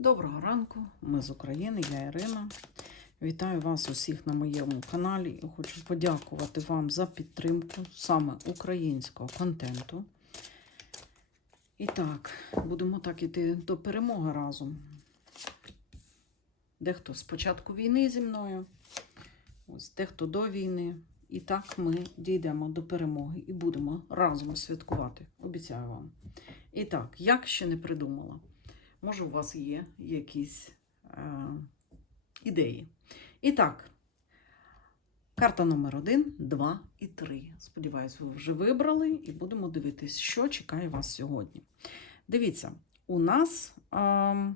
Доброго ранку, ми з України, я Ірина. Вітаю вас усіх на моєму каналі хочу подякувати вам за підтримку саме українського контенту. І так, будемо так іти до перемоги разом. Дехто з початку війни зі мною, ось дехто до війни. І так ми дійдемо до перемоги і будемо разом святкувати. Обіцяю вам. І так, як ще не придумала. Може, у вас є якісь е, ідеї. І так, карта номер 1, 2 і 3. Сподіваюсь, ви вже вибрали і будемо дивитись, що чекає вас сьогодні. Дивіться, у нас е,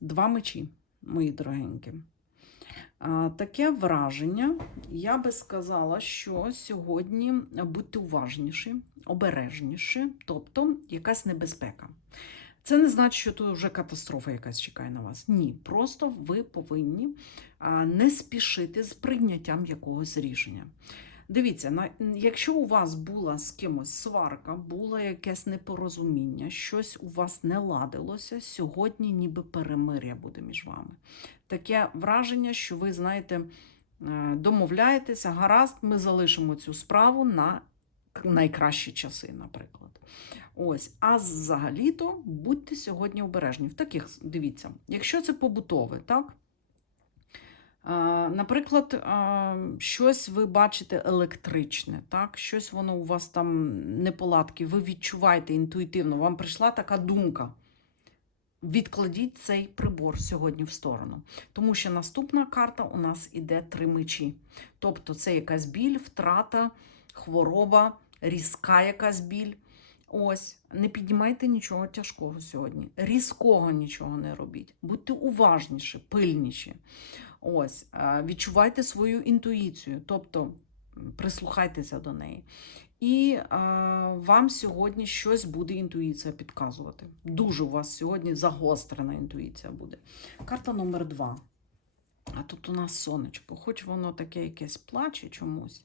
два мечі, мої дорогенькі. Таке враження, я би сказала, що сьогодні будьте уважніші, обережніші, тобто якась небезпека. Це не значить, що тут вже катастрофа якась чекає на вас. Ні, просто ви повинні не спішити з прийняттям якогось рішення. Дивіться, якщо у вас була з кимось сварка, було якесь непорозуміння, щось у вас не ладилося, сьогодні ніби перемир'я буде між вами. Таке враження, що ви знаєте, е, домовляєтеся, гаразд, ми залишимо цю справу на найкращі часи, наприклад. Ось, а взагалі-то будьте сьогодні обережні. В таких, дивіться, якщо це побутове, так? Наприклад, щось ви бачите електричне, так? щось воно у вас там неполадки, ви відчуваєте інтуїтивно, вам прийшла така думка. Відкладіть цей прибор сьогодні в сторону. Тому що наступна карта у нас іде три мечі. Тобто це якась біль, втрата, хвороба, різка якась біль. Ось, не піднімайте нічого тяжкого сьогодні. Різкого нічого не робіть. Будьте уважніші, пильніші. Ось, е, відчувайте свою інтуїцію, тобто прислухайтеся до неї. І е, вам сьогодні щось буде інтуїція підказувати. Дуже у вас сьогодні загострена інтуїція буде. Карта номер два. А тут у нас сонечко, хоч воно таке якесь плаче чомусь.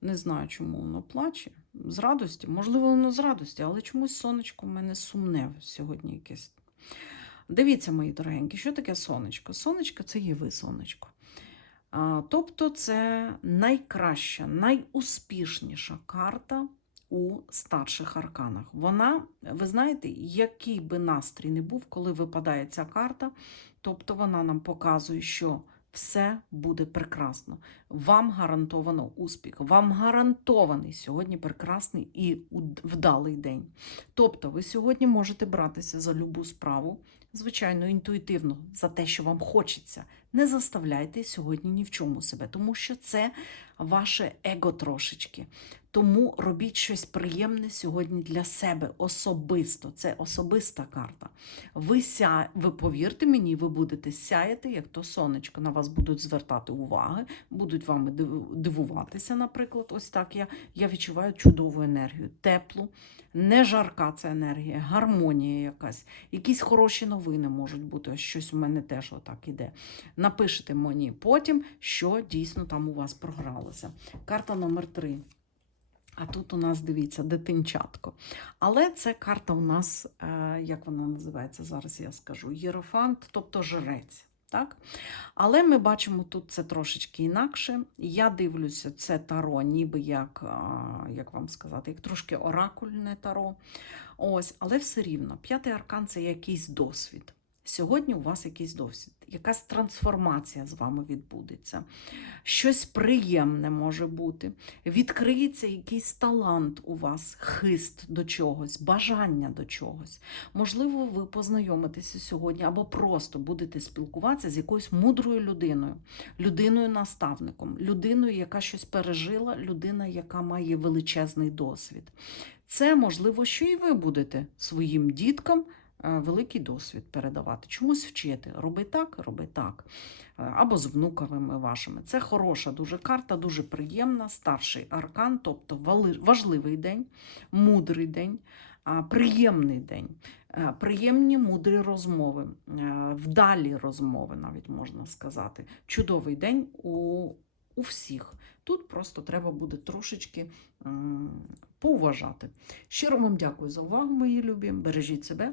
Не знаю, чому воно плаче. З радості, можливо, воно з радості, але чомусь сонечко в мене сумне сьогодні якесь. Дивіться, мої дорогенькі, що таке сонечко? Сонечко це є ви, сонечко. А, тобто, це найкраща, найуспішніша карта у старших арканах. Вона, ви знаєте, який би настрій не був, коли випадає ця карта, тобто вона нам показує, що все буде прекрасно. Вам гарантовано успіх, вам гарантований сьогодні прекрасний і вдалий день. Тобто, ви сьогодні можете братися за любу справу, звичайно, інтуїтивно, за те, що вам хочеться. Не заставляйте сьогодні ні в чому себе, тому що це ваше его трошечки. Тому робіть щось приємне сьогодні для себе особисто. Це особиста карта. Ви, ся... ви повірте мені, ви будете сяяти, як то сонечко. На вас будуть звертати уваги, будуть вами дивуватися, наприклад. Ось так я, я відчуваю чудову енергію, теплу, не жарка ця енергія, гармонія якась. Якісь хороші новини можуть бути. Ось щось у мене теж отак іде. Напишете мені потім, що дійсно там у вас програлося. Карта номер три. А тут у нас, дивіться, дитинчатко. Але це карта у нас, е, як вона називається, зараз я скажу, єрофант, тобто жрець. Так? Але ми бачимо тут це трошечки інакше. Я дивлюся, це таро, ніби як, як вам сказати, як трошки оракульне таро. Ось, але все рівно, п'ятий аркан це якийсь досвід. Сьогодні у вас якийсь досвід, якась трансформація з вами відбудеться. Щось приємне може бути. Відкриється якийсь талант у вас, хист до чогось, бажання до чогось. Можливо, ви познайомитеся сьогодні або просто будете спілкуватися з якоюсь мудрою людиною, людиною-наставником, людиною, яка щось пережила, людина, яка має величезний досвід. Це можливо, що і ви будете своїм діткам великий досвід передавати, чомусь вчити. Роби так, роби так. Е, Або з внуковими вашими. Це хороша дуже карта, дуже приємна, старший аркан, тобто важливий день, мудрий день, приємний день. Е, Приємні мудрі розмови, е, вдалі розмови, навіть можна сказати. Чудовий день у, у всіх. Тут просто треба буде трошечки поуважати. Щиро вам дякую за увагу, мої любі. Бережіть себе